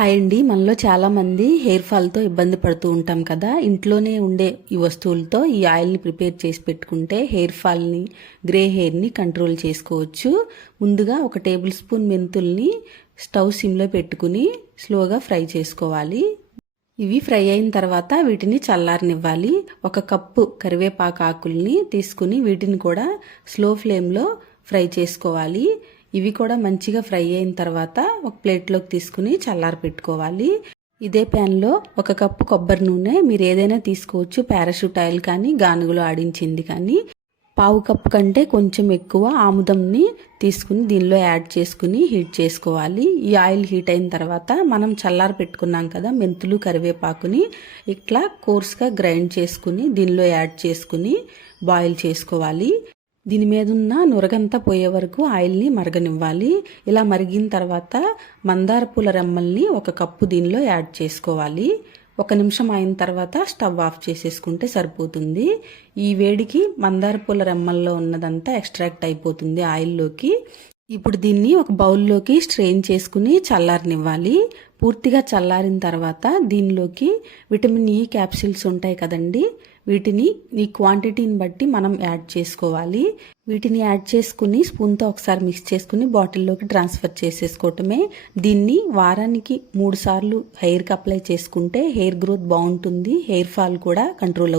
Hi అండి. మనలో చాలామంది హెయిర్ ఫాల్తో ఇబ్బంది పడుతూ ఉంటాం కదా. ఇంట్లోనే ఉండే ఈ వస్తువులతో ఈ ఆయిల్ని ప్రిపేర్ చేసి పెట్టుకుంటే హెయిర్ ఫాల్ని, గ్రే హెయిర్ని కంట్రోల్ చేసుకోవచ్చు. ముందుగా ఒక టేబుల్ స్పూన్ మెంతుల్ని స్టవ్ సిమ్లో పెట్టుకుని స్లోగా ఫ్రై చేసుకోవాలి. ఇవి ఫ్రై అయిన తర్వాత వీటిని చల్లారనివ్వాలి. ఒక కప్పు కరివేపాకు ఆకుల్ని తీసుకుని వీటిని కూడా స్లో ఫ్లేమ్లో ఫ్రై చేసుకోవాలి. ఇవి కూడా మంచిగా ఫ్రై అయిన తర్వాత ఒక ప్లేట్లోకి తీసుకుని చల్లారి పెట్టుకోవాలి. ఇదే ప్యాన్లో ఒక కప్పు కొబ్బరి నూనె, మీరు ఏదైనా తీసుకోవచ్చు, పారాషూట్ ఆయిల్ కానీ గానుగలో ఆడించింది కానీ, పావు కప్పు కంటే కొంచెం ఎక్కువ ఆముదంని తీసుకుని దీనిలో యాడ్ చేసుకుని హీట్ చేసుకోవాలి. ఈ ఆయిల్ హీట్ అయిన తర్వాత మనం చల్లారి పెట్టుకున్నాం కదా మెంతులు, కరివేపాకుని ఇట్లా కోర్స్గా గ్రైండ్ చేసుకుని దీనిలో యాడ్ చేసుకుని బాయిల్ చేసుకోవాలి. దీని మీద ఉన్న నురగంతా పోయే వరకు ఆయిల్ని మరగనివ్వాలి. ఇలా మరిగిన తర్వాత మందార పూల రెమ్మల్ని ఒక కప్పు దీనిలో యాడ్ చేసుకోవాలి. 1 నిమిషం అయిన తర్వాత స్టవ్ ఆఫ్ చేసేసుకుంటే సరిపోతుంది. ఈ వేడికి మందార పూల రెమ్మల్లో ఉన్నదంతా ఎక్స్ట్రాక్ట్ అయిపోతుంది ఆయిల్లోకి. ఇప్పుడు దీన్ని ఒక బౌల్లోకి స్ట్రెయిన్ చేసుకుని చల్లారనివ్వాలి. పూర్తిగా చల్లారిన తర్వాత దీనిలోకి విటమిన్ ఈ క్యాప్సిల్స్ ఉంటాయి కదండి, వీటిని ఈ క్వాంటిటీని బట్టి మనం యాడ్ చేసుకోవాలి. వీటిని యాడ్ చేసుకుని స్పూన్తో ఒకసారి మిక్స్ చేసుకుని బాటిల్లోకి ట్రాన్స్ఫర్ చేసేసుకోవటమే. దీన్ని వారానికి 3 సార్లు హెయిర్కి అప్లై చేసుకుంటే హెయిర్ గ్రోత్ బాగుంటుంది, హెయిర్ ఫాల్ కూడా కంట్రోల్ అవుతుంది.